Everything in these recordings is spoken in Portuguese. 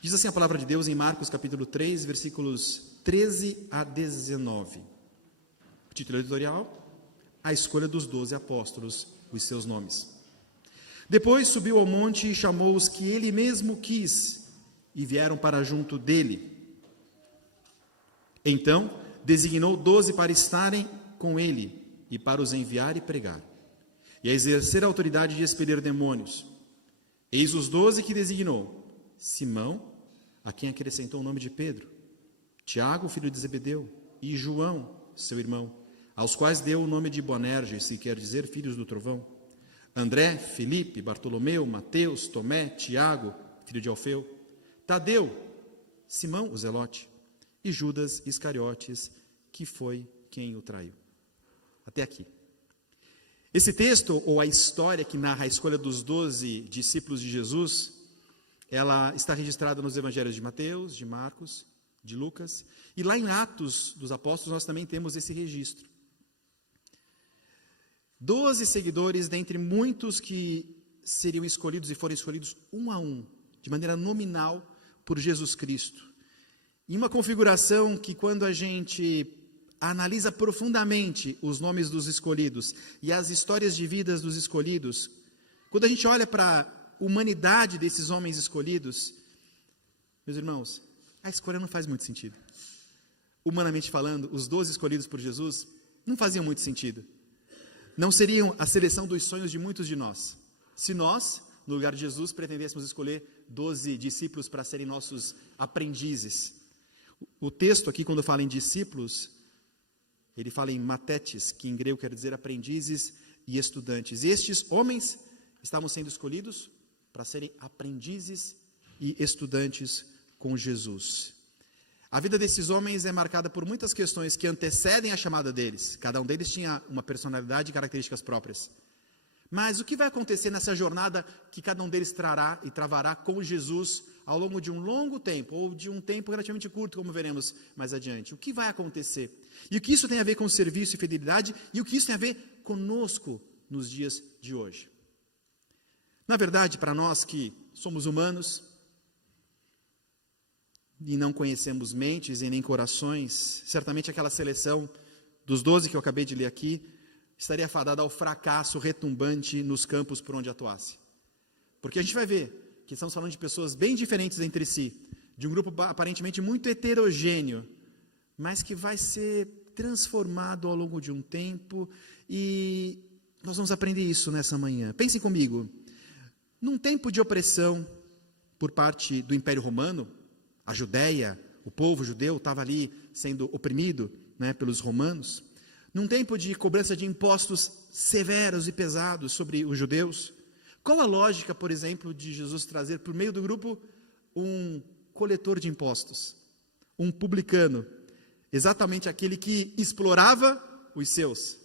Diz assim a palavra de Deus em Marcos capítulo 3, versículos 13 a 19. O título editorial: A escolha dos 12 apóstolos, os seus nomes. Depois subiu ao monte e chamou os que ele mesmo quis, e vieram para junto dele. Então designou 12 para estarem com ele, e para os enviar e pregar, e a exercer a autoridade de expelir demônios. Eis os 12 que designou: Simão, a quem acrescentou o nome de Pedro, Tiago, filho de Zebedeu, e João, seu irmão, aos quais deu o nome de Boanerges, que quer dizer filhos do trovão, André, Filipe, Bartolomeu, Mateus, Tomé, Tiago, filho de Alfeu, Tadeu, Simão, o Zelote, e Judas Iscariotes, que foi quem o traiu. Até aqui. Esse texto, ou a história que narra a escolha dos 12 discípulos de Jesus, ela está registrada nos evangelhos de Mateus, de Marcos, de Lucas, e lá em Atos dos Apóstolos nós também temos esse registro. 12 seguidores dentre muitos que seriam escolhidos e foram escolhidos um a um, de maneira nominal, por Jesus Cristo. Em uma configuração que, quando a gente analisa profundamente os nomes dos escolhidos e as histórias de vidas dos escolhidos, quando a gente olha para a humanidade desses homens escolhidos, meus irmãos, a escolha não faz muito sentido. Humanamente falando, os 12 escolhidos por Jesus não faziam muito sentido. Não seriam a seleção dos sonhos de muitos de nós, se nós, no lugar de Jesus, pretendêssemos escolher 12 discípulos para serem nossos aprendizes. O texto aqui, quando fala em discípulos, ele fala em matetes, que em grego quer dizer aprendizes e estudantes. E estes homens estavam sendo escolhidos para serem aprendizes e estudantes com Jesus. A vida desses homens é marcada por muitas questões que antecedem a chamada deles. Cada um deles tinha uma personalidade e características próprias. Mas o que vai acontecer nessa jornada que cada um deles trará e travará com Jesus ao longo de um longo tempo, ou de um tempo relativamente curto, como veremos mais adiante? O que vai acontecer? E o que isso tem a ver com serviço e fidelidade? E o que isso tem a ver conosco nos dias de hoje? Na verdade, para nós que somos humanos e não conhecemos mentes e nem corações, certamente aquela seleção dos 12 que eu acabei de ler aqui estaria fadada ao fracasso retumbante nos campos por onde atuasse. Porque a gente vai ver que estamos falando de pessoas bem diferentes entre si, de um grupo aparentemente muito heterogêneo, mas que vai ser transformado ao longo de um tempo, e nós vamos aprender isso nessa manhã. Pensem comigo, num tempo de opressão por parte do Império Romano, a Judéia, o povo judeu estava ali sendo oprimido, pelos romanos. Num tempo de cobrança de impostos severos e pesados sobre os judeus, qual a lógica, por exemplo, de Jesus trazer por meio do grupo um coletor de impostos, um publicano, exatamente aquele que explorava os seus?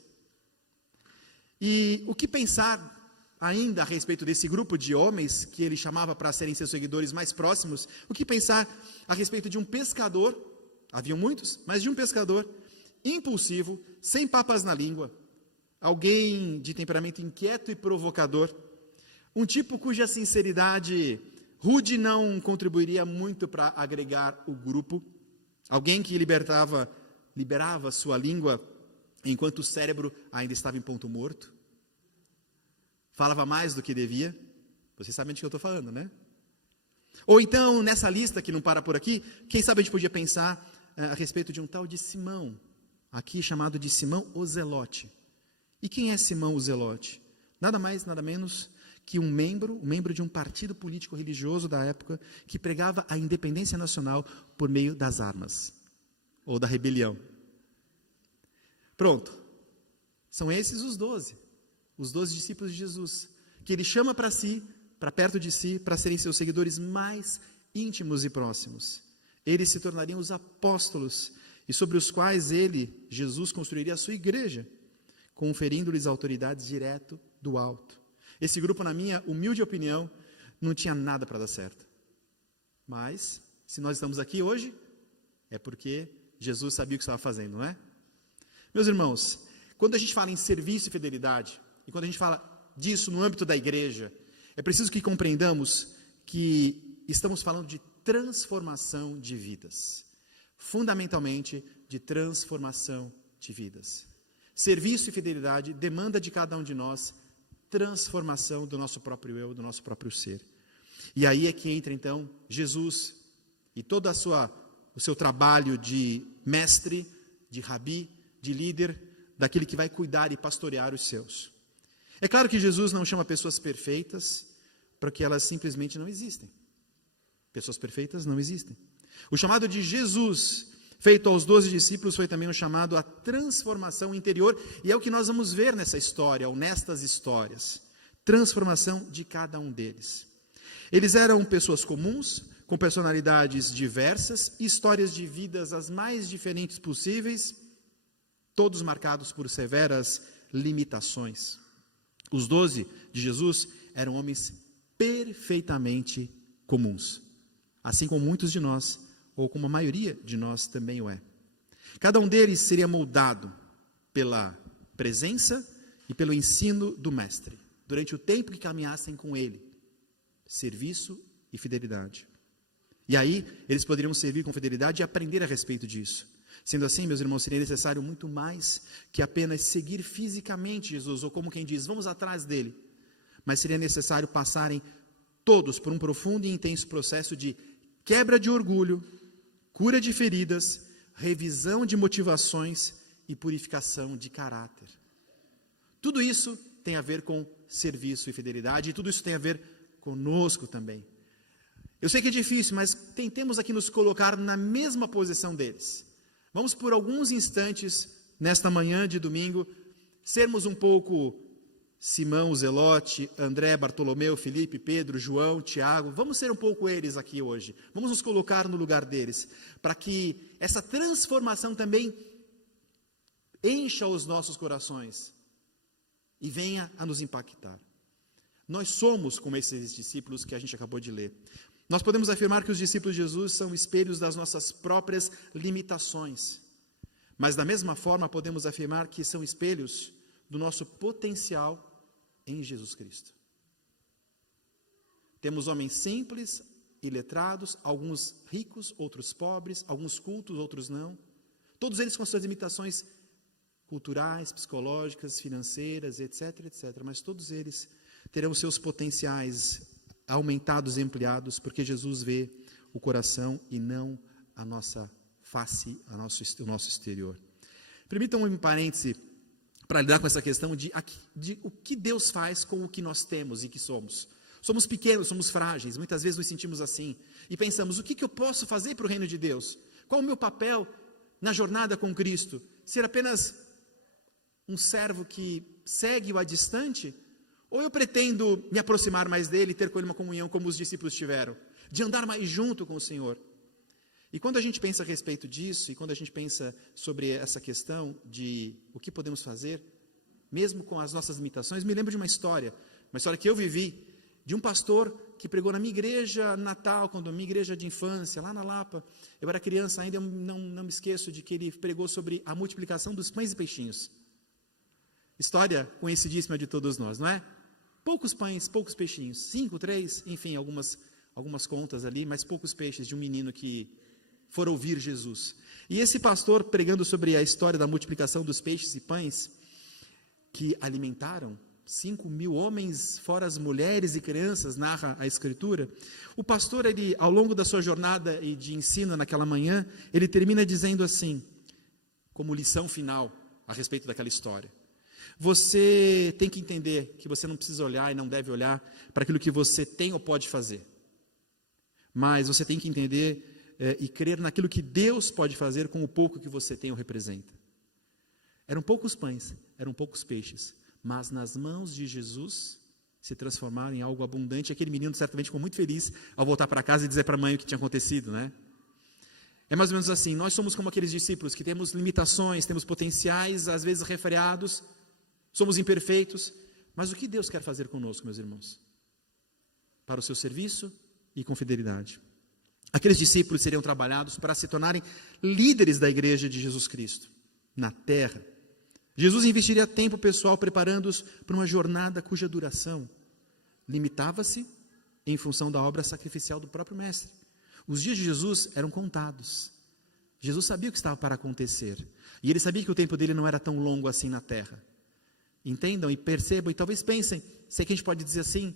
E o que pensar ainda a respeito desse grupo de homens que ele chamava para serem seus seguidores mais próximos? O que pensar a respeito de um pescador, haviam muitos, mas de um pescador impulsivo, sem papas na língua, alguém de temperamento inquieto e provocador, um tipo cuja sinceridade rude não contribuiria muito para agregar o grupo, alguém que liberava sua língua enquanto o cérebro ainda estava em ponto morto, falava mais do que devia. Vocês sabem de que eu estou falando, né? Ou então, nessa lista que não para por aqui, quem sabe a gente podia pensar a respeito de um tal de Simão, aqui chamado de Simão o Zelote. E quem é Simão o Zelote? Nada mais, nada menos que um membro de um partido político religioso da época que pregava a independência nacional por meio das armas, ou da rebelião. Pronto. São esses os 12 discípulos de Jesus, que ele chama para si, para perto de si, para serem seus seguidores mais íntimos e próximos. Eles se tornariam os apóstolos, e sobre os quais Jesus, construiria a sua igreja, conferindo-lhes autoridades direto do alto. Esse grupo, na minha humilde opinião, não tinha nada para dar certo. Mas, se nós estamos aqui hoje, é porque Jesus sabia o que estava fazendo, não é? Meus irmãos, quando a gente fala em serviço e fidelidade, e quando a gente fala disso no âmbito da igreja, é preciso que compreendamos que estamos falando de transformação de vidas. Fundamentalmente, de transformação de vidas. Serviço e fidelidade demanda de cada um de nós transformação do nosso próprio eu, do nosso próprio ser. E aí é que entra então Jesus e todo o seu trabalho de mestre, de rabi, de líder, daquele que vai cuidar e pastorear os seus. É claro que Jesus não chama pessoas perfeitas, porque elas simplesmente não existem. Pessoas perfeitas não existem. O chamado de Jesus, feito aos 12 discípulos, foi também um chamado à transformação interior, e é o que nós vamos ver nessa história, ou nestas histórias. Transformação de cada um deles. Eles eram pessoas comuns, com personalidades diversas, histórias de vidas as mais diferentes possíveis, todos marcados por severas limitações. Os 12 de Jesus eram homens perfeitamente comuns, assim como muitos de nós, ou como a maioria de nós também o é. Cada um deles seria moldado pela presença e pelo ensino do Mestre, durante o tempo que caminhassem com ele, serviço e fidelidade. E aí, eles poderiam servir com fidelidade e aprender a respeito disso. Sendo assim, meus irmãos, seria necessário muito mais que apenas seguir fisicamente Jesus, ou como quem diz, vamos atrás dele. Mas seria necessário passarem todos por um profundo e intenso processo de quebra de orgulho, cura de feridas, revisão de motivações e purificação de caráter. Tudo isso tem a ver com serviço e fidelidade, e tudo isso tem a ver conosco também. Eu sei que é difícil, mas tentemos aqui nos colocar na mesma posição deles. Vamos por alguns instantes, nesta manhã de domingo, sermos um pouco Simão, Zelote, André, Bartolomeu, Felipe, Pedro, João, Tiago. Vamos ser um pouco eles aqui hoje. Vamos nos colocar no lugar deles, para que essa transformação também encha os nossos corações e venha a nos impactar. Nós somos como esses discípulos que a gente acabou de ler. Nós podemos afirmar que os discípulos de Jesus são espelhos das nossas próprias limitações. Mas da mesma forma podemos afirmar que são espelhos do nosso potencial em Jesus Cristo. Temos homens simples e letrados, alguns ricos, outros pobres, alguns cultos, outros não. Todos eles com suas limitações culturais, psicológicas, financeiras, etc, etc. Mas todos eles terão seus potenciais aumentados e ampliados, porque Jesus vê o coração e não a nossa face, o nosso exterior. Permitam um parêntese para lidar com essa questão de o que Deus faz com o que nós temos e que somos. Somos pequenos, somos frágeis, muitas vezes nos sentimos assim, e pensamos, o que eu posso fazer para o reino de Deus? Qual o meu papel na jornada com Cristo? Ser apenas um servo que segue-o à distante? Ou eu pretendo me aproximar mais dele e ter com ele uma comunhão como os discípulos tiveram, de andar mais junto com o Senhor? E quando a gente pensa a respeito disso, e quando a gente pensa sobre essa questão de o que podemos fazer, mesmo com as nossas limitações, me lembro de uma história que eu vivi, de um pastor que pregou na minha igreja natal, na minha igreja de infância, lá na Lapa. Eu era criança ainda, eu não me esqueço de que ele pregou sobre a multiplicação dos pães e peixinhos. História conhecidíssima de todos nós, não é? Poucos pães, poucos peixinhos, 5, 3, enfim, algumas contas ali, mas poucos peixes de um menino que for ouvir Jesus. E esse pastor, pregando sobre a história da multiplicação dos peixes e pães, que alimentaram 5.000 homens, fora as mulheres e crianças, narra a Escritura. O pastor, ele, ao longo da sua jornada e de ensino naquela manhã, ele termina dizendo assim, como lição final a respeito daquela história: você tem que entender que você não precisa olhar e não deve olhar para aquilo que você tem ou pode fazer. Mas você tem que entender e crer naquilo que Deus pode fazer com o pouco que você tem ou representa. Eram poucos pães, eram poucos peixes, mas nas mãos de Jesus se transformaram em algo abundante. Aquele menino certamente ficou muito feliz ao voltar para casa e dizer para a mãe o que tinha acontecido, né? É mais ou menos assim, nós somos como aqueles discípulos que temos limitações, temos potenciais, às vezes refreados, somos imperfeitos, mas o que Deus quer fazer conosco, meus irmãos? Para o seu serviço e com fidelidade. Aqueles discípulos seriam trabalhados para se tornarem líderes da igreja de Jesus Cristo, na terra. Jesus investiria tempo pessoal preparando-os para uma jornada cuja duração limitava-se em função da obra sacrificial do próprio Mestre. Os dias de Jesus eram contados. Jesus sabia o que estava para acontecer. E ele sabia que o tempo dele não era tão longo assim na terra. Entendam e percebam, e talvez pensem, sei que a gente pode dizer assim,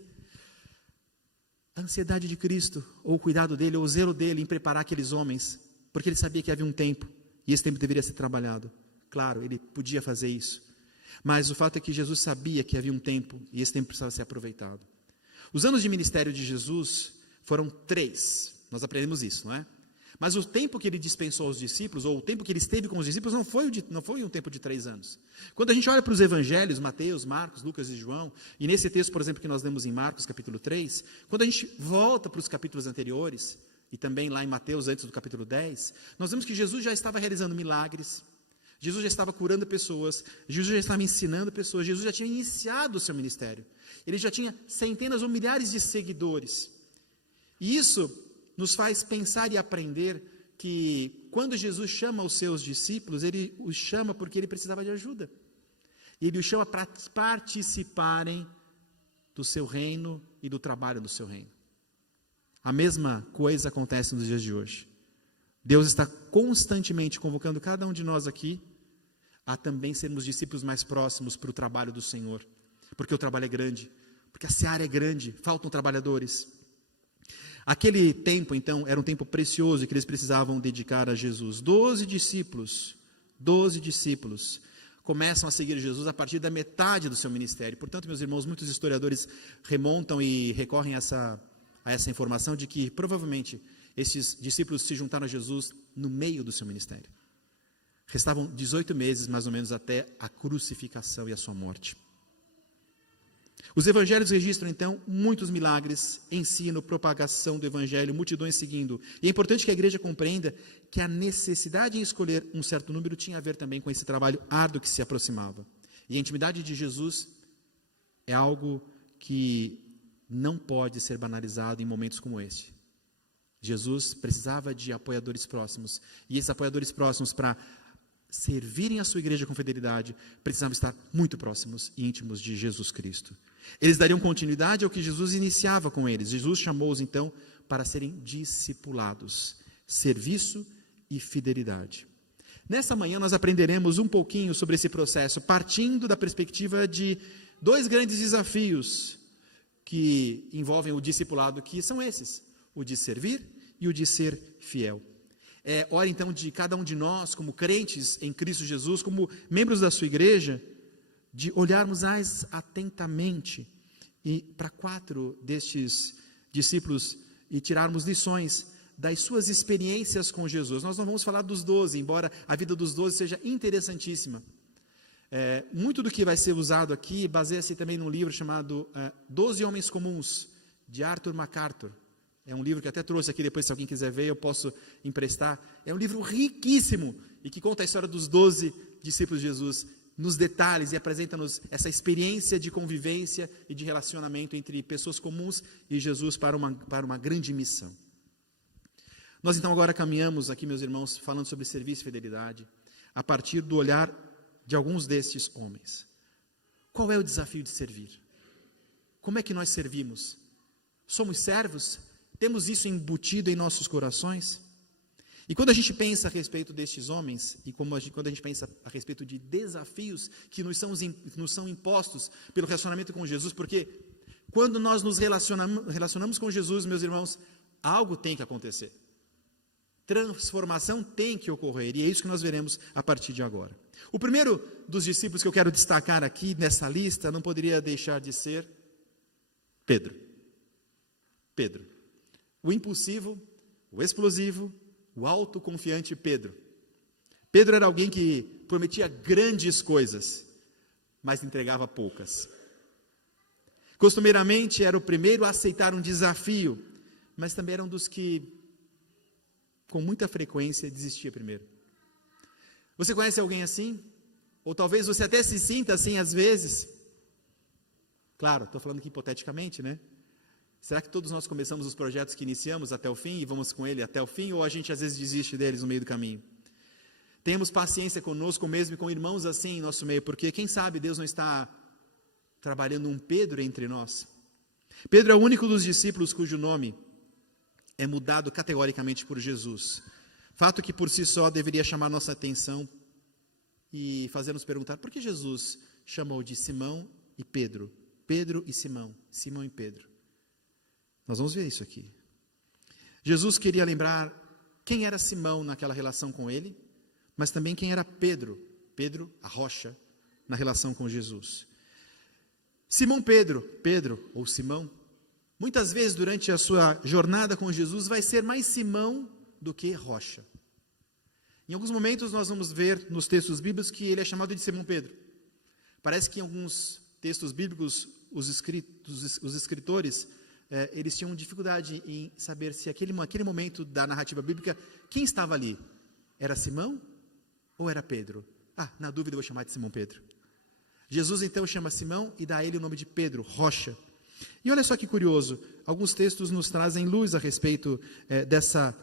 a ansiedade de Cristo, ou o cuidado dele, ou o zelo dele em preparar aqueles homens, porque ele sabia que havia um tempo, e esse tempo deveria ser trabalhado. Claro, ele podia fazer isso. Mas o fato é que Jesus sabia que havia um tempo, e esse tempo precisava ser aproveitado. Os anos de ministério de Jesus foram 3. Nós aprendemos isso, não é? Mas o tempo que ele dispensou aos discípulos, ou o tempo que ele esteve com os discípulos, não foi um tempo de 3 anos. Quando a gente olha para os evangelhos, Mateus, Marcos, Lucas e João, e nesse texto, por exemplo, que nós lemos em Marcos, capítulo 3, quando a gente volta para os capítulos anteriores, e também lá em Mateus, antes do capítulo 10, nós vemos que Jesus já estava realizando milagres, Jesus já estava curando pessoas, Jesus já estava ensinando pessoas, Jesus já tinha iniciado o seu ministério. Ele já tinha centenas ou milhares de seguidores. E isso nos faz pensar e aprender que quando Jesus chama os seus discípulos, ele os chama porque ele precisava de ajuda. E ele os chama para participarem do seu reino e do trabalho do seu reino. A mesma coisa acontece nos dias de hoje. Deus está constantemente convocando cada um de nós aqui a também sermos discípulos mais próximos para o trabalho do Senhor. Porque o trabalho é grande, porque a seara é grande, faltam trabalhadores. Aquele tempo, então, era um tempo precioso que eles precisavam dedicar a Jesus. 12 discípulos começam a seguir Jesus a partir da metade do seu ministério. Portanto, meus irmãos, muitos historiadores remontam e recorrem a essa informação de que, provavelmente, esses discípulos se juntaram a Jesus no meio do seu ministério. Restavam 18 meses, mais ou menos, até a crucificação e a sua morte. Os evangelhos registram, então, muitos milagres, ensino, propagação do evangelho, multidões seguindo. E é importante que a igreja compreenda que a necessidade em escolher um certo número tinha a ver também com esse trabalho árduo que se aproximava. E a intimidade de Jesus é algo que não pode ser banalizado em momentos como este. Jesus precisava de apoiadores próximos. E esses apoiadores próximos, para servirem a sua igreja com fidelidade, precisavam estar muito próximos e íntimos de Jesus Cristo. Eles dariam continuidade ao que Jesus iniciava com eles. Jesus chamou-os então para serem discipulados, serviço e fidelidade. Nessa manhã nós aprenderemos um pouquinho sobre esse processo, partindo da perspectiva de 2 grandes desafios que envolvem o discipulado, que são esses: o de servir e o de ser fiel. É hora então de cada um de nós, como crentes em Cristo Jesus, como membros da sua igreja, de olharmos mais atentamente para 4 destes discípulos e tirarmos lições das suas experiências com Jesus. Nós não vamos falar dos 12, embora a vida dos 12 seja interessantíssima. Muito do que vai ser usado aqui baseia-se também num livro chamado 12 Homens Comuns, de Arthur MacArthur. É um livro que até trouxe aqui, depois se alguém quiser ver, eu posso emprestar. É um livro riquíssimo e que conta a história dos 12 discípulos de Jesus nos detalhes e apresenta-nos essa experiência de convivência e de relacionamento entre pessoas comuns e Jesus para uma grande missão. Nós então agora caminhamos aqui, meus irmãos, falando sobre serviço e fidelidade, a partir do olhar de alguns destes homens. Qual é o desafio de servir? Como é que nós servimos? Somos servos? Temos isso embutido em nossos corações? E quando a gente pensa a respeito destes homens, e quando a gente pensa a respeito de desafios que nos são impostos pelo relacionamento com Jesus, porque quando nós nos relacionamos com Jesus, meus irmãos, algo tem que acontecer. Transformação tem que ocorrer, e é isso que nós veremos a partir de agora. O primeiro dos discípulos que eu quero destacar aqui nessa lista não poderia deixar de ser Pedro. Pedro. O impulsivo, o explosivo, o autoconfiante Pedro. Pedro era alguém que prometia grandes coisas, mas entregava poucas. Costumeiramente era o primeiro a aceitar um desafio, mas também era um dos que, com muita frequência, desistia primeiro. Você conhece alguém assim? Ou talvez você até se sinta assim às vezes? Claro, estou falando aqui hipoteticamente, né? Será que todos nós começamos os projetos que iniciamos até o fim e vamos com ele até o fim, ou a gente às vezes desiste deles no meio do caminho? Temos paciência conosco mesmo e com irmãos assim em nosso meio, porque quem sabe Deus não está trabalhando um Pedro entre nós. Pedro é o único dos discípulos cujo nome é mudado categoricamente por Jesus. Fato que por si só deveria chamar nossa atenção e fazer nos perguntar por que Jesus chamou de Simão e Pedro, Pedro e Simão, Simão e Pedro. Nós vamos ver isso aqui. Jesus queria lembrar quem era Simão naquela relação com ele, mas também quem era Pedro, Pedro, a rocha, na relação com Jesus. Simão Pedro, Pedro ou Simão, muitas vezes durante a sua jornada com Jesus vai ser mais Simão do que rocha. Em alguns momentos nós vamos ver nos textos bíblicos que ele é chamado de Simão Pedro. Parece que em alguns textos bíblicos os escritores eles tinham dificuldade em saber se aquele momento da narrativa bíblica, quem estava ali? Era Simão ou era Pedro? Na dúvida eu vou chamar de Simão Pedro. Jesus então chama Simão e dá a ele o nome de Pedro, rocha. E olha só que curioso, alguns textos nos trazem luz a respeito dessa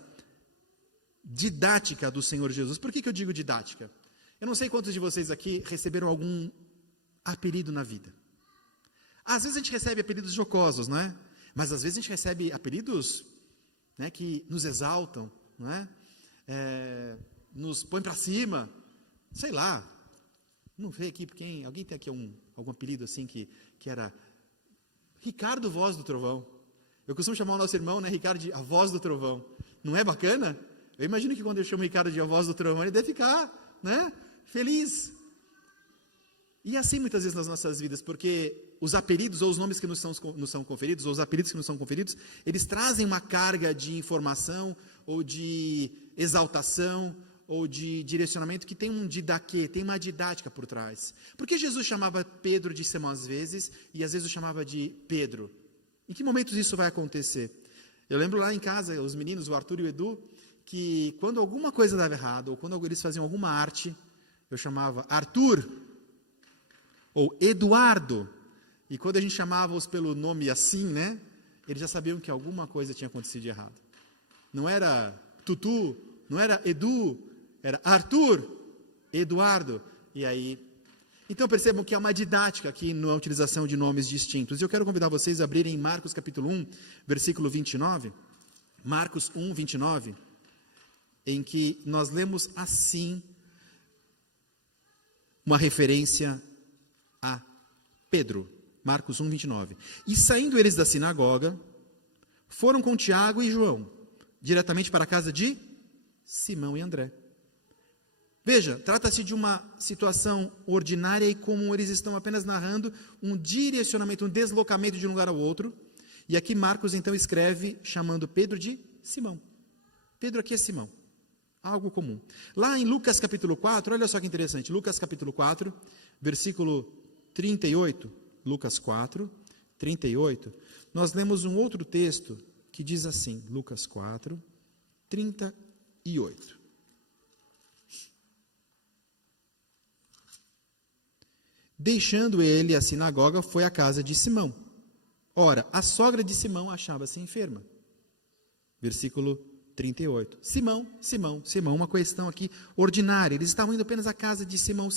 didática do Senhor Jesus. Por que eu digo didática? Eu não sei quantos de vocês aqui receberam algum apelido na vida. Às vezes a gente recebe apelidos jocosos, não é? Mas às vezes a gente recebe apelidos, né, que nos exaltam, não é? Nos põe para cima, sei lá. Não sei aqui, porque alguém tem aqui algum apelido assim que era Ricardo, voz do trovão. Eu costumo chamar o nosso irmão, né, Ricardo, de a voz do trovão. Não é bacana? Eu imagino que quando eu chamo o Ricardo de a voz do trovão, ele deve ficar, né, feliz. E assim muitas vezes nas nossas vidas, porque os apelidos ou os nomes que nos são conferidos, ou os apelidos que nos são conferidos, eles trazem uma carga de informação, ou de exaltação, ou de direcionamento que tem um didaquê, tem uma didática por trás. Por que Jesus chamava Pedro de Simão às vezes, e às vezes o chamava de Pedro? Em que momentos isso vai acontecer? Eu lembro lá em casa, os meninos, o Arthur e o Edu, que quando alguma coisa dava errado, ou quando eles faziam alguma arte, eu chamava Arthur, ou Eduardo, e quando a gente chamava-os pelo nome assim, né, eles já sabiam que alguma coisa tinha acontecido de errado. Não era Tutu, não era Edu, era Arthur, Eduardo, e aí... Então percebam que há uma didática aqui na utilização de nomes distintos. E eu quero convidar vocês a abrirem Marcos capítulo 1, versículo 29, Marcos 1, 29, em que nós lemos assim uma referência a Pedro. Marcos 1, 29. E saindo eles da sinagoga, foram com Tiago e João, diretamente para a casa de Simão e André. Veja, trata-se de uma situação ordinária e comum, eles estão apenas narrando um direcionamento, um deslocamento de um lugar ao outro. E aqui Marcos então escreve chamando Pedro de Simão. Pedro aqui é Simão, algo comum. Lá em Lucas capítulo 4, olha só que interessante, Lucas capítulo 4, versículo 38, Lucas 4, 38, nós lemos um outro texto que diz assim, Lucas 4, 38. Deixando ele a sinagoga, foi à casa de Simão. Ora, a sogra de Simão achava-se enferma. Versículo 38. Simão, uma questão aqui ordinária. Eles estavam indo apenas à casa de Simão,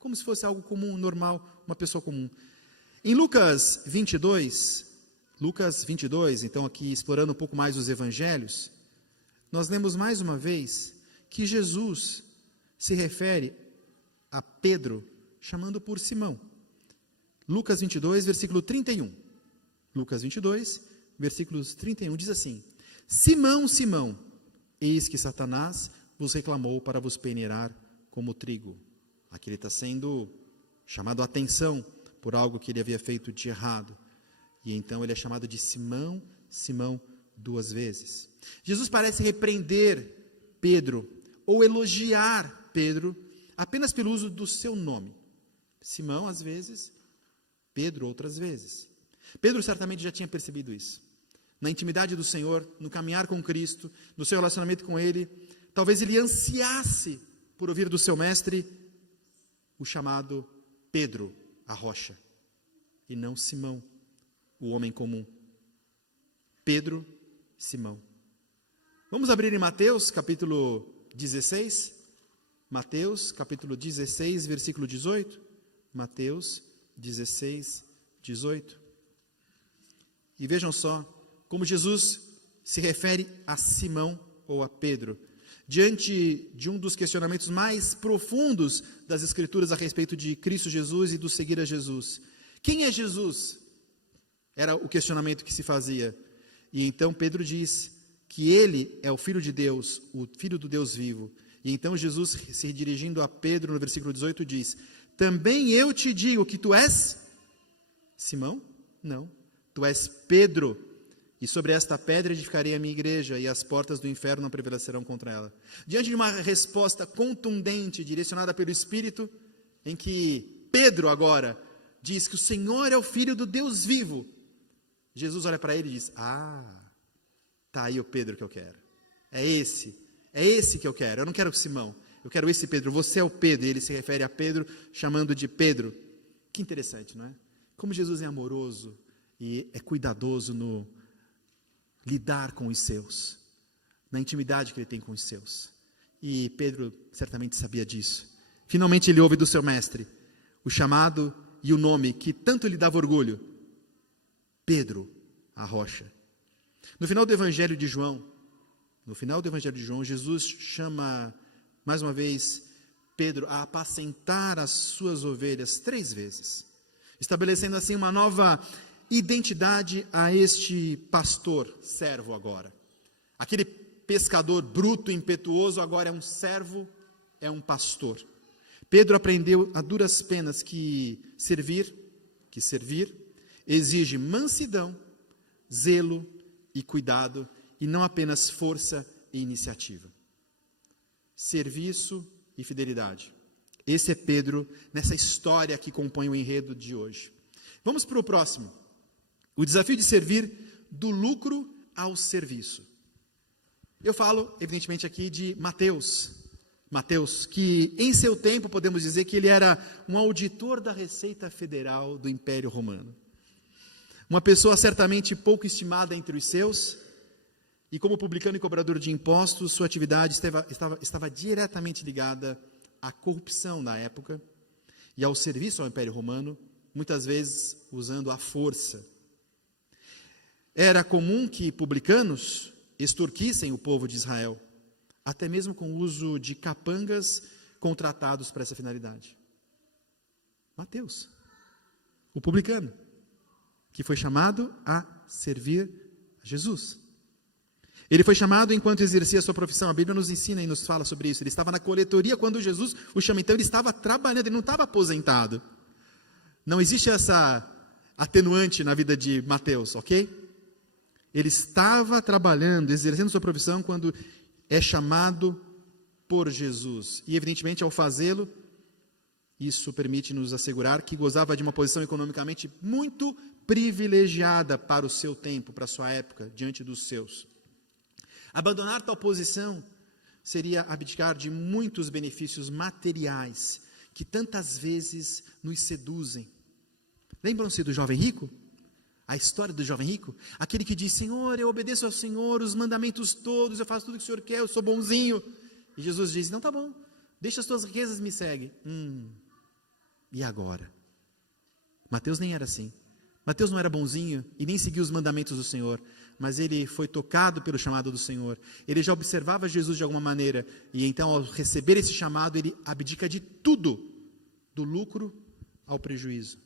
como se fosse algo comum, normal, uma pessoa comum. Em Lucas 22, então aqui explorando um pouco mais os evangelhos, nós lemos mais uma vez que Jesus se refere a Pedro chamando por Simão. Lucas 22, versículo 31. Lucas 22, versículos 31 diz assim: Simão, Simão, eis que Satanás vos reclamou para vos peneirar como trigo. Aqui ele está sendo chamado a atenção por algo que ele havia feito de errado. E então ele é chamado de Simão, Simão, 2 vezes. Jesus parece repreender Pedro, ou elogiar Pedro, apenas pelo uso do seu nome. Simão, às vezes, Pedro, outras vezes. Pedro certamente já tinha percebido isso. Na intimidade do Senhor, no caminhar com Cristo, no seu relacionamento com Ele, talvez ele ansiasse por ouvir do seu mestre o chamado Pedro, a rocha, e não Simão, o homem comum. Pedro, Simão. Vamos abrir em Mateus, capítulo 16. Mateus, capítulo 16, versículo 18. Mateus 16, 18. E vejam só como Jesus se refere a Simão ou a Pedro. Diante de um dos questionamentos mais profundos das Escrituras a respeito de Cristo Jesus e do seguir a Jesus. Quem é Jesus? Era o questionamento que se fazia. E então Pedro diz que ele é o Filho de Deus, o Filho do Deus vivo. E então Jesus, se dirigindo a Pedro, no versículo 18, diz: também eu te digo que tu és Simão? Não. Tu és Pedro, e sobre esta pedra edificarei a minha igreja, e as portas do inferno não prevalecerão contra ela. Diante de uma resposta contundente, direcionada pelo Espírito, em que Pedro agora diz que o Senhor é o Filho do Deus vivo, Jesus olha para ele e diz: está aí o Pedro que eu quero. É esse que eu quero. Eu não quero o Simão, eu quero esse Pedro. Você é o Pedro. E ele se refere a Pedro, chamando de Pedro. Que interessante, não é? Como Jesus é amoroso e é cuidadoso no lidar com os seus, na intimidade que ele tem com os seus. E Pedro certamente sabia disso. Finalmente ele ouve do seu mestre o chamado e o nome que tanto lhe dava orgulho: Pedro, a rocha. No final do Evangelho de João, Jesus chama mais uma vez Pedro a apacentar as suas ovelhas 3 vezes, estabelecendo assim uma nova identidade a este pastor, servo agora. Aquele pescador bruto, impetuoso, agora é um servo, é um pastor. Pedro aprendeu a duras penas que servir exige mansidão, zelo e cuidado, e não apenas força e iniciativa. Serviço e fidelidade. Esse é Pedro nessa história que compõe o enredo de hoje. Vamos para o próximo. O desafio de servir do lucro ao serviço. Eu falo, evidentemente, aqui de Mateus. Mateus, que em seu tempo podemos dizer que ele era um auditor da Receita Federal do Império Romano. Uma pessoa certamente pouco estimada entre os seus, e como publicano e cobrador de impostos, sua atividade estava diretamente ligada à corrupção na época e ao serviço ao Império Romano, muitas vezes usando a força. Era comum que publicanos extorquissem o povo de Israel, até mesmo com o uso de capangas contratados para essa finalidade. Mateus, o publicano, que foi chamado a servir a Jesus. Ele foi chamado enquanto exercia a sua profissão. A Bíblia nos ensina e nos fala sobre isso. Ele estava na coletoria quando Jesus o chama. Então ele estava trabalhando, ele não estava aposentado. Não existe essa atenuante na vida de Mateus, ok? Ele estava trabalhando, exercendo sua profissão quando é chamado por Jesus. E evidentemente ao fazê-lo, isso permite nos assegurar que gozava de uma posição economicamente muito privilegiada para o seu tempo, para a sua época, diante dos seus. Abandonar tal posição seria abdicar de muitos benefícios materiais que tantas vezes nos seduzem. Lembram-se do jovem rico? A história do jovem rico? Aquele que diz: Senhor, eu obedeço ao Senhor, os mandamentos todos, eu faço tudo o que o Senhor quer, eu sou bonzinho. E Jesus diz: não, tá bom, deixa as tuas riquezas, me segue. E agora? Mateus nem era assim. Mateus não era bonzinho e nem seguia os mandamentos do Senhor, mas ele foi tocado pelo chamado do Senhor. Ele já observava Jesus de alguma maneira, e então ao receber esse chamado, ele abdica de tudo, do lucro ao prejuízo.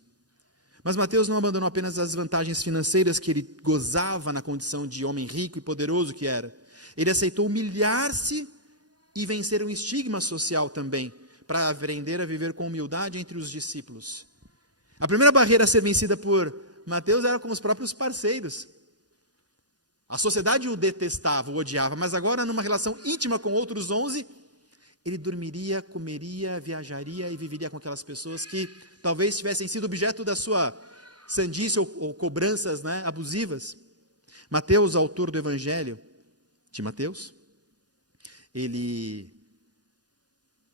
Mas Mateus não abandonou apenas as vantagens financeiras que ele gozava na condição de homem rico e poderoso que era. Ele aceitou humilhar-se e vencer um estigma social também, para aprender a viver com humildade entre os discípulos. A primeira barreira a ser vencida por Mateus era com os próprios parceiros. A sociedade o detestava, o odiava, mas agora numa relação íntima com outros 11, ele dormiria, comeria, viajaria e viveria com aquelas pessoas que talvez tivessem sido objeto da sua sandice ou cobranças, abusivas. Mateus, autor do Evangelho de Mateus, ele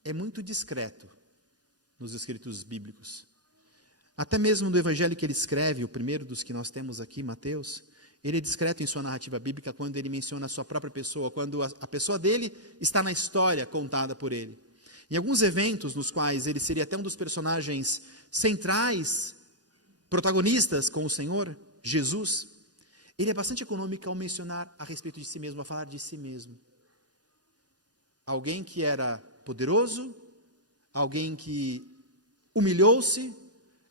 é muito discreto nos escritos bíblicos. Até mesmo no Evangelho que ele escreve, o primeiro dos que nós temos aqui, Mateus, ele é discreto em sua narrativa bíblica quando ele menciona a sua própria pessoa, quando a pessoa dele está na história contada por ele. Em alguns eventos nos quais ele seria até um dos personagens centrais, protagonistas com o Senhor, Jesus, ele é bastante econômico ao mencionar a respeito de si mesmo, a falar de si mesmo. Alguém que era poderoso, alguém que humilhou-se,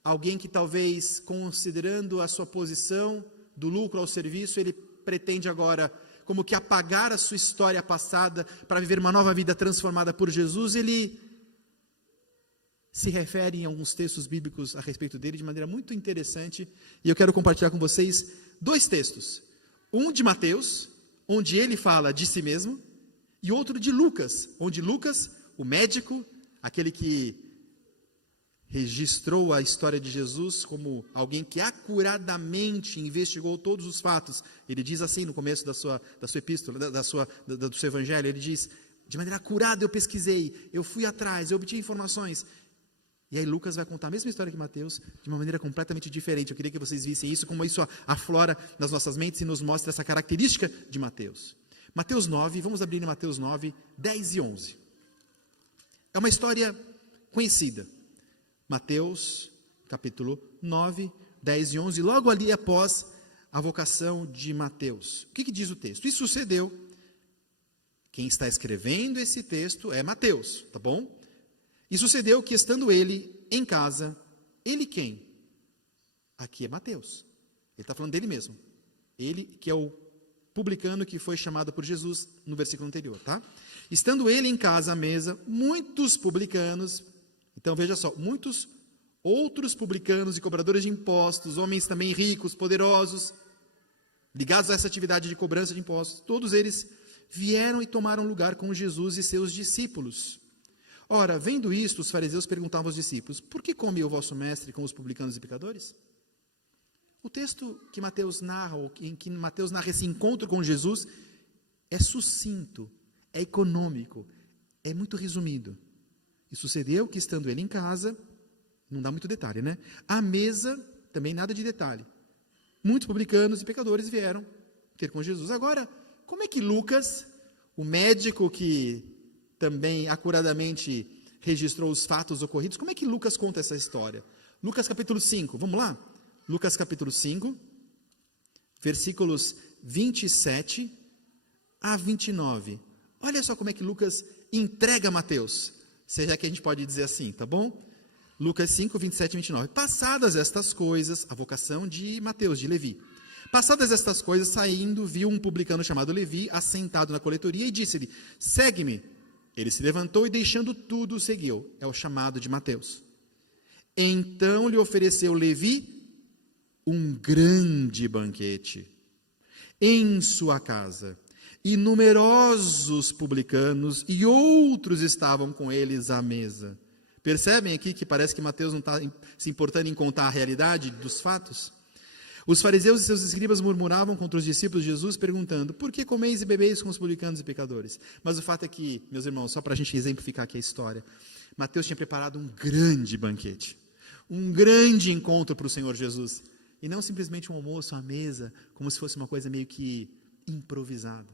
alguém que talvez, considerando a sua posição do lucro ao serviço, ele pretende agora como que apagar a sua história passada para viver uma nova vida transformada por Jesus. Ele se refere em alguns textos bíblicos a respeito dele de maneira muito interessante, e eu quero compartilhar com vocês 2 textos. Um de Mateus, onde ele fala de si mesmo, e outro de Lucas, onde Lucas, o médico, aquele que registrou a história de Jesus como alguém que acuradamente investigou todos os fatos. Ele diz assim no começo da sua epístola, do seu evangelho, ele diz, de maneira acurada eu pesquisei, eu fui atrás, eu obtive informações. E aí Lucas vai contar a mesma história que Mateus, de uma maneira completamente diferente. Eu queria que vocês vissem isso, como isso aflora nas nossas mentes e nos mostra essa característica de Mateus. Mateus 9, vamos abrir em Mateus 9, 10 e 11. É uma história conhecida. Mateus, capítulo 9, 10 e 11, logo ali após a vocação de Mateus. O que diz o texto? E sucedeu, quem está escrevendo esse texto é Mateus, tá bom? E sucedeu que, estando ele em casa, ele quem? Aqui é Mateus. Ele está falando dele mesmo. Ele que é o publicano que foi chamado por Jesus no versículo anterior, tá? Estando ele em casa à mesa, muitos publicanos, então veja só, muitos outros publicanos e cobradores de impostos, homens também ricos, poderosos, ligados a essa atividade de cobrança de impostos, todos eles vieram e tomaram lugar com Jesus e seus discípulos. Ora, vendo isto, os fariseus perguntavam aos discípulos, por que come o vosso mestre com os publicanos e pecadores? O texto que Mateus narra, ou em que Mateus narra esse encontro com Jesus, é sucinto, é econômico, é muito resumido. E sucedeu que, estando ele em casa, não dá muito detalhe, né? À mesa, também nada de detalhe. Muitos publicanos e pecadores vieram ter com Jesus. Agora, como é que Lucas, o médico que também acuradamente registrou os fatos ocorridos, como é que Lucas conta essa história? Lucas capítulo 5, vamos lá? Lucas capítulo 5, versículos 27 a 29. Olha só como é que Lucas entrega Mateus, se é que a gente pode dizer assim, tá bom? Lucas 5, 27 e 29. Passadas estas coisas, a vocação de Mateus, de Levi. Passadas estas coisas, saindo, viu um publicano chamado Levi, assentado na coletoria, e disse-lhe, segue-me. Ele se levantou e, deixando tudo, o seguiu. É o chamado de Mateus. Então lhe ofereceu Levi um grande banquete em sua casa, e numerosos publicanos e outros estavam com eles à mesa. Percebem aqui que parece que Mateus não está se importando em contar a realidade dos fatos? Os fariseus e seus escribas murmuravam contra os discípulos de Jesus, perguntando, por que comeis e bebeis com os publicanos e pecadores? Mas o fato é que, meus irmãos, só para a gente exemplificar aqui a história, Mateus tinha preparado um grande banquete, um grande encontro para o Senhor Jesus, e não simplesmente um almoço à mesa, como se fosse uma coisa meio que improvisada.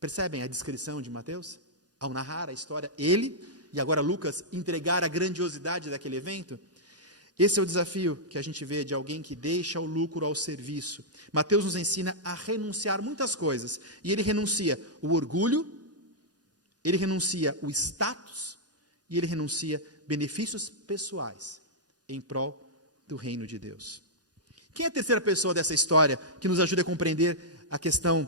Percebem a descrição de Mateus? Ao narrar a história, ele e agora Lucas entregar a grandiosidade daquele evento. Esse é o desafio que a gente vê de alguém que deixa o lucro ao serviço. Mateus nos ensina a renunciar muitas coisas. E ele renuncia o orgulho, ele renuncia o status e ele renuncia benefícios pessoais em prol do reino de Deus. Quem é a terceira pessoa dessa história que nos ajuda a compreender a questão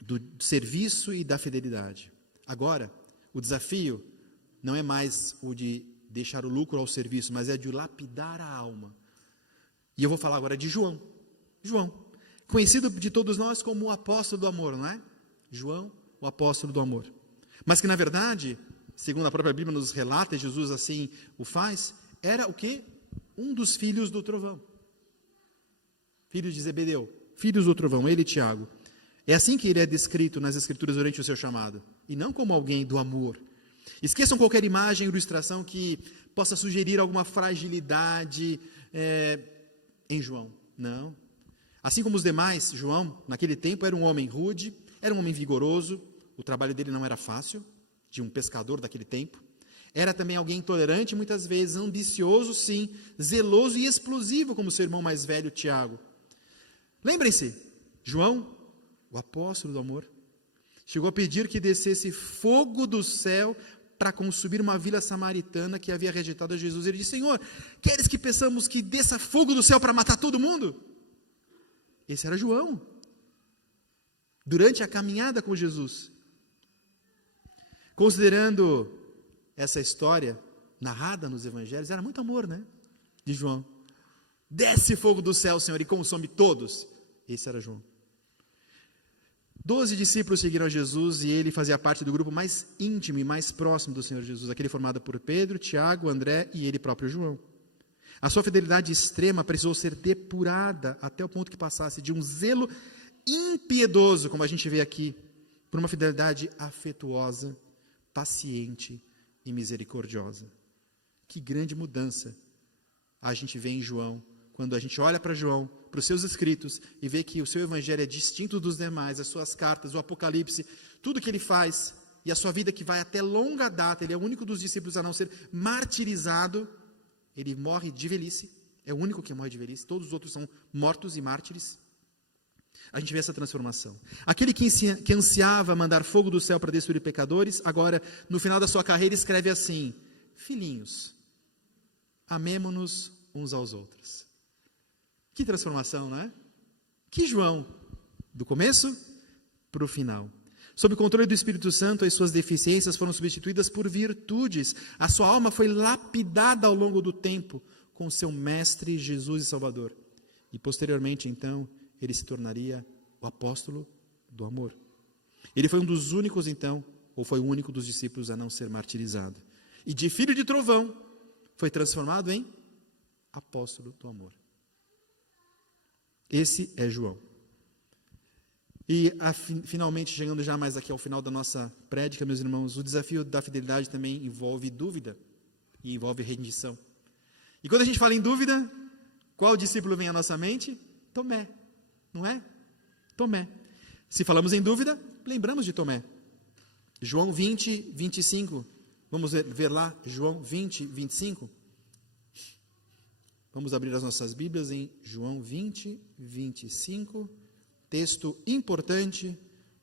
do serviço e da fidelidade? Agora, o desafio não é mais o de deixar o lucro ao serviço, mas é de lapidar a alma. E eu vou falar agora de João. João, conhecido de todos nós como o apóstolo do amor, não é? João, o apóstolo do amor. Mas que na verdade, segundo a própria Bíblia nos relata, e Jesus assim o faz, era o quê? Um dos filhos do trovão. Filhos de Zebedeu, filhos do trovão, ele e Tiago. É assim que ele é descrito nas Escrituras durante o seu chamado, e não como alguém do amor. Esqueçam qualquer imagem ou ilustração que possa sugerir alguma fragilidade em João. Não. Assim como os demais, João, naquele tempo, era um homem rude, era um homem vigoroso, o trabalho dele não era fácil, de um pescador daquele tempo. Era também alguém tolerante, muitas vezes ambicioso, sim, zeloso e explosivo, como seu irmão mais velho, Tiago. Lembrem-se, João, o apóstolo do amor, chegou a pedir que descesse fogo do céu para consumir uma vila samaritana que havia rejeitado a Jesus. Ele disse: Senhor, queres que peçamos que desça fogo do céu para matar todo mundo? Esse era João, durante a caminhada com Jesus. Considerando essa história narrada nos evangelhos, era muito amor, né? De João. Desce fogo do céu, Senhor, e consome todos. Esse era João. 12 discípulos seguiram a Jesus e ele fazia parte do grupo mais íntimo e mais próximo do Senhor Jesus, aquele formado por Pedro, Tiago, André e ele próprio João. A sua fidelidade extrema precisou ser depurada até o ponto que passasse de um zelo impiedoso, como a gente vê aqui, por uma fidelidade afetuosa, paciente e misericordiosa. Que grande mudança a gente vê em João, quando a gente olha para João, para os seus escritos, e vê que o seu evangelho é distinto dos demais, as suas cartas, o Apocalipse, tudo que ele faz, e a sua vida que vai até longa data, ele é o único dos discípulos a não ser martirizado, ele morre de velhice, é o único que morre de velhice, todos os outros são mortos e mártires. A gente vê essa transformação. Aquele que ansiava mandar fogo do céu para destruir pecadores, agora, no final da sua carreira, escreve assim: filhinhos, amemo-nos uns aos outros. Que transformação, não é? Que João, do começo para o final. Sob o controle do Espírito Santo, as suas deficiências foram substituídas por virtudes. A sua alma foi lapidada ao longo do tempo com seu Mestre Jesus e Salvador. E posteriormente, então, ele se tornaria o apóstolo do amor. Ele foi um dos únicos, então, ou foi o único dos discípulos a não ser martirizado. E de filho de trovão, foi transformado em apóstolo do amor. Esse é João. E finalmente, chegando já mais aqui ao final da nossa prédica, meus irmãos, o desafio da fidelidade também envolve dúvida e envolve rendição. E quando a gente fala em dúvida, qual discípulo vem à nossa mente? Tomé, não é? Tomé. Se falamos em dúvida, lembramos de Tomé. João 20, 25. Vamos ver lá, João 20, 25. Vamos abrir as nossas Bíblias em João 20, 25. Texto importante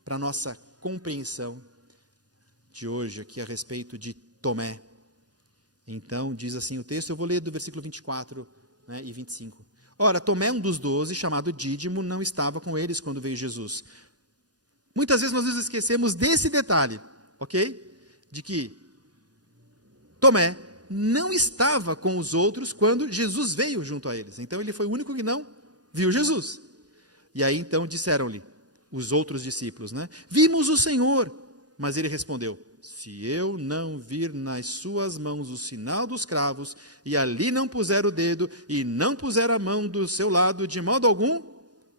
para a nossa compreensão de hoje aqui a respeito de Tomé. Então, diz assim o texto, eu vou ler do versículo 24, e 25. Ora, Tomé, um dos 12, chamado Dídimo, não estava com eles quando veio Jesus. Muitas vezes nós nos esquecemos desse detalhe, ok? De que Tomé não estava com os outros quando Jesus veio junto a eles. Então, ele foi o único que não viu Jesus. E aí, então, disseram-lhe os outros discípulos, vimos o Senhor. Mas ele respondeu, se eu não vir nas suas mãos o sinal dos cravos, e ali não puser o dedo, e não puser a mão do seu lado, de modo algum,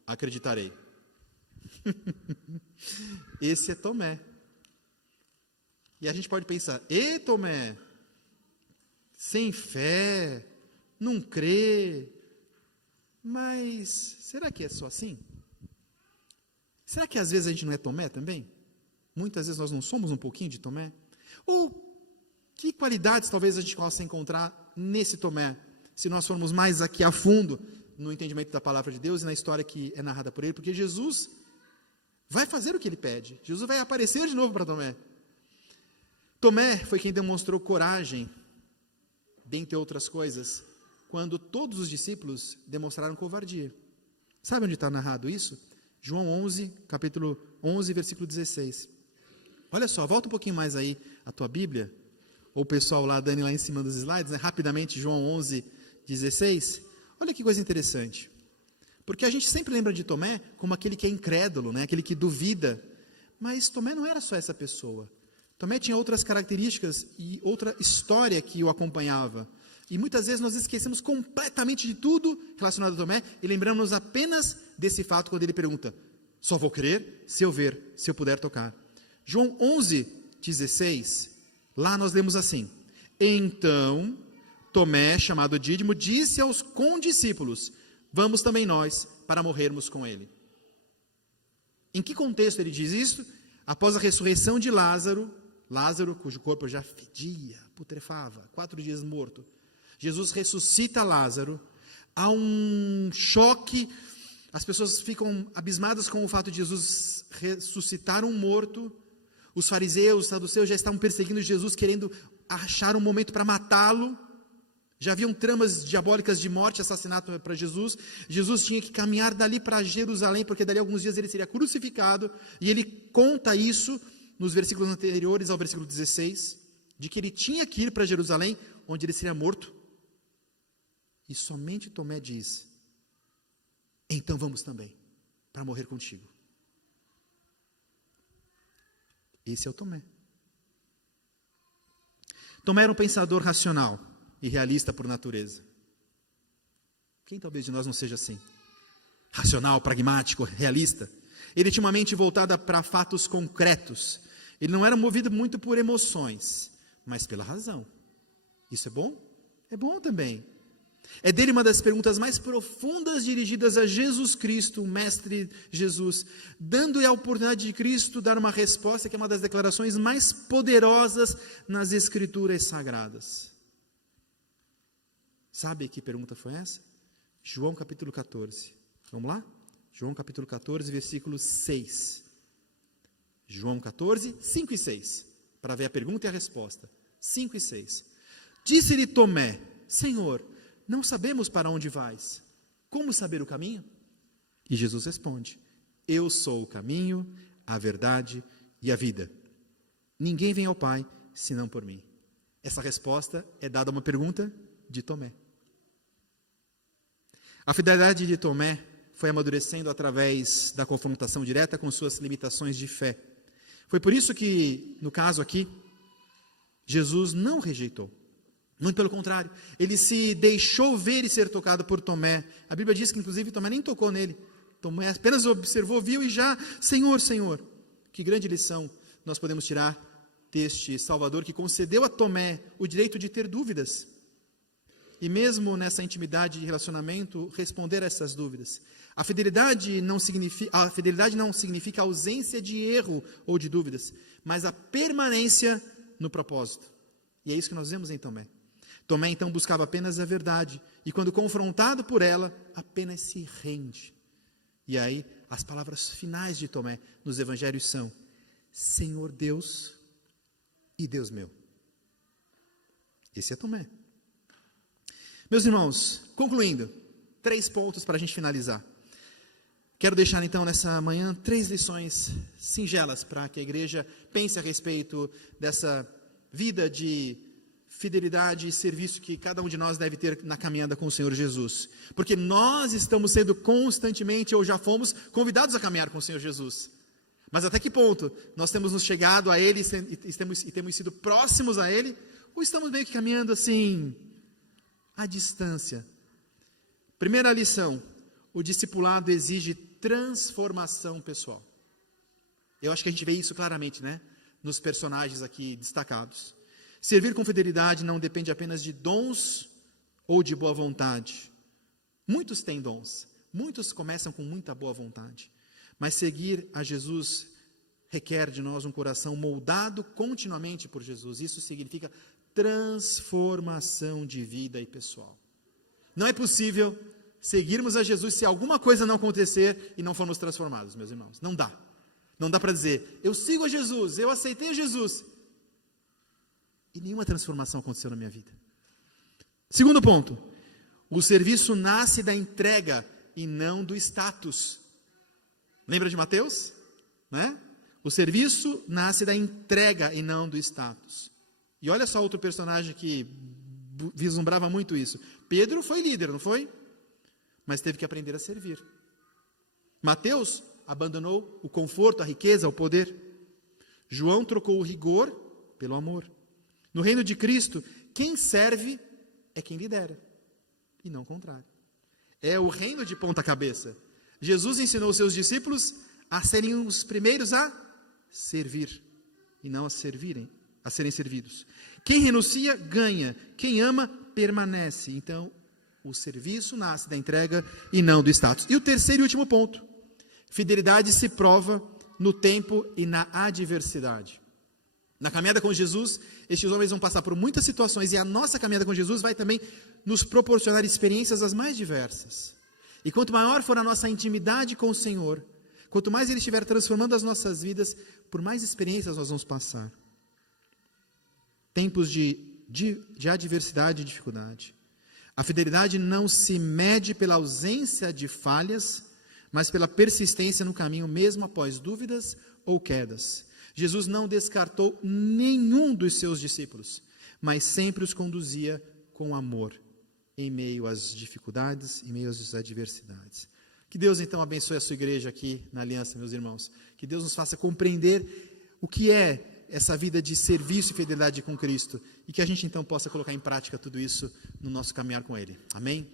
acreditarei. Esse é Tomé. E a gente pode pensar, Tomé, sem fé, não crê, mas será que é só assim? Será que às vezes a gente não é Tomé também? Muitas vezes nós não somos um pouquinho de Tomé? Ou que qualidades talvez a gente possa encontrar nesse Tomé, se nós formos mais aqui a fundo no entendimento da palavra de Deus e na história que é narrada por ele? Porque Jesus vai fazer o que ele pede. Jesus vai aparecer de novo para Tomé. Tomé foi quem demonstrou coragem, dentre outras coisas, quando todos os discípulos demonstraram covardia. Sabe onde está narrado isso? João 11, capítulo 11, versículo 16. Olha só, volta um pouquinho mais aí a tua Bíblia, ou o pessoal lá, Dani, lá em cima dos slides, rapidamente, João 11, 16. Olha que coisa interessante. Porque a gente sempre lembra de Tomé como aquele que é incrédulo, aquele que duvida. Mas Tomé não era só essa pessoa. Tomé tinha outras características e outra história que o acompanhava. E muitas vezes nós esquecemos completamente de tudo relacionado a Tomé e lembramos apenas desse fato quando ele pergunta, só vou crer se eu ver, se eu puder tocar. João 11, 16, lá nós lemos assim, então Tomé, chamado Dídimo, disse aos condiscípulos, vamos também nós para morrermos com ele. Em que contexto ele diz isso? Após a ressurreição de Lázaro, cujo corpo já fedia, putrefava, 4 dias morto, Jesus ressuscita Lázaro, há um choque As pessoas ficam abismadas com o fato de Jesus ressuscitar um morto. Os fariseus, os saduceus já estavam perseguindo Jesus, querendo achar um momento para matá-lo. Já haviam tramas diabólicas de morte e assassinato para Jesus. Jesus tinha que caminhar dali para Jerusalém, porque dali a alguns dias ele seria crucificado. E ele conta isso nos versículos anteriores ao versículo 16, de que ele tinha que ir para Jerusalém, onde ele seria morto. E somente Tomé diz: então vamos também, para morrer contigo. Esse é o Tomé. Tomé era um pensador racional e realista por natureza. Quem talvez de nós não seja assim? Racional, pragmático, realista. Ele tinha uma mente voltada para fatos concretos. Ele não era movido muito por emoções, mas pela razão. Isso é bom? É bom também. É dele uma das perguntas mais profundas dirigidas a Jesus Cristo, o Mestre Jesus, dando-lhe a oportunidade de Cristo dar uma resposta que é uma das declarações mais poderosas nas Escrituras Sagradas. Sabe que pergunta foi essa? João capítulo 14. Vamos lá? João capítulo 14, versículo 6. João 14, 5 e 6. Para ver a pergunta e a resposta. 5 e 6. Disse-lhe Tomé: Senhor, não sabemos para onde vais. Como saber o caminho? E Jesus responde: eu sou o caminho, a verdade e a vida. Ninguém vem ao Pai senão por mim. Essa resposta é dada a uma pergunta de Tomé. A fidelidade de Tomé foi amadurecendo através da confrontação direta com suas limitações de fé. Foi por isso que, no caso aqui, Jesus não rejeitou. Muito pelo contrário, ele se deixou ver e ser tocado por Tomé. A Bíblia diz que, inclusive, Tomé nem tocou nele. Tomé apenas observou, viu e já: Senhor, Senhor. Que grande lição nós podemos tirar deste Salvador que concedeu a Tomé o direito de ter dúvidas. E mesmo nessa intimidade de relacionamento, responder a essas dúvidas. A fidelidade não significa ausência de erro ou de dúvidas, mas a permanência no propósito. E é isso que nós vemos em Tomé. Tomé então buscava apenas a verdade, e quando confrontado por ela, apenas se rende. E aí, as palavras finais de Tomé nos evangelhos são: Senhor Deus e Deus meu. Esse é Tomé. Meus irmãos, concluindo, 3 pontos para a gente finalizar. Quero deixar então nessa manhã 3 lições singelas para que a igreja pense a respeito dessa vida de fidelidade e serviço que cada um de nós deve ter na caminhada com o Senhor Jesus. Porque nós estamos sendo constantemente, ou já fomos, convidados a caminhar com o Senhor Jesus. Mas até que ponto nós temos nos chegado a Ele e temos sido próximos a Ele? Ou estamos meio que caminhando assim, à distância? Primeira lição: o discipulado exige transformação pessoal. Eu acho que a gente vê isso claramente, né? Nos personagens aqui destacados. Servir com fidelidade não depende apenas de dons ou de boa vontade. Muitos têm dons, muitos começam com muita boa vontade. Mas seguir a Jesus requer de nós um coração moldado continuamente por Jesus. Isso significa transformação de vida e pessoal. Não é possível seguirmos a Jesus se alguma coisa não acontecer e não formos transformados, meus irmãos. Não dá. Não dá para dizer: eu sigo a Jesus, eu aceitei Jesus, e nenhuma transformação aconteceu na minha vida. Segundo ponto: o serviço nasce da entrega e não do status. Lembra de Mateus? Né? O serviço nasce da entrega e não do status. E olha só outro personagem que vislumbrava muito isso. Pedro foi líder, não foi? Mas teve que aprender a servir. Mateus abandonou o conforto, a riqueza, o poder. João trocou o rigor pelo amor. No reino de Cristo, quem serve é quem lidera, e não o contrário. É o reino de ponta cabeça. Jesus ensinou os seus discípulos a serem os primeiros a servir, e não a servirem, a serem servidos. Quem renuncia, ganha. Quem ama, permanece. Então, o serviço nasce da entrega e não do status. E o terceiro e último ponto: fidelidade se prova no tempo e na adversidade. Na caminhada com Jesus, estes homens vão passar por muitas situações, e a nossa caminhada com Jesus vai também nos proporcionar experiências as mais diversas. E quanto maior for a nossa intimidade com o Senhor, quanto mais Ele estiver transformando as nossas vidas, por mais experiências nós vamos passar. Tempos de adversidade e dificuldade. A fidelidade não se mede pela ausência de falhas, mas pela persistência no caminho, mesmo após dúvidas ou quedas. Jesus não descartou nenhum dos seus discípulos, mas sempre os conduzia com amor, em meio às dificuldades, em meio às adversidades. Que Deus então abençoe a sua igreja aqui na Aliança, meus irmãos. Que Deus nos faça compreender o que é essa vida de serviço e fidelidade com Cristo, e que a gente então possa colocar em prática tudo isso no nosso caminhar com Ele. Amém?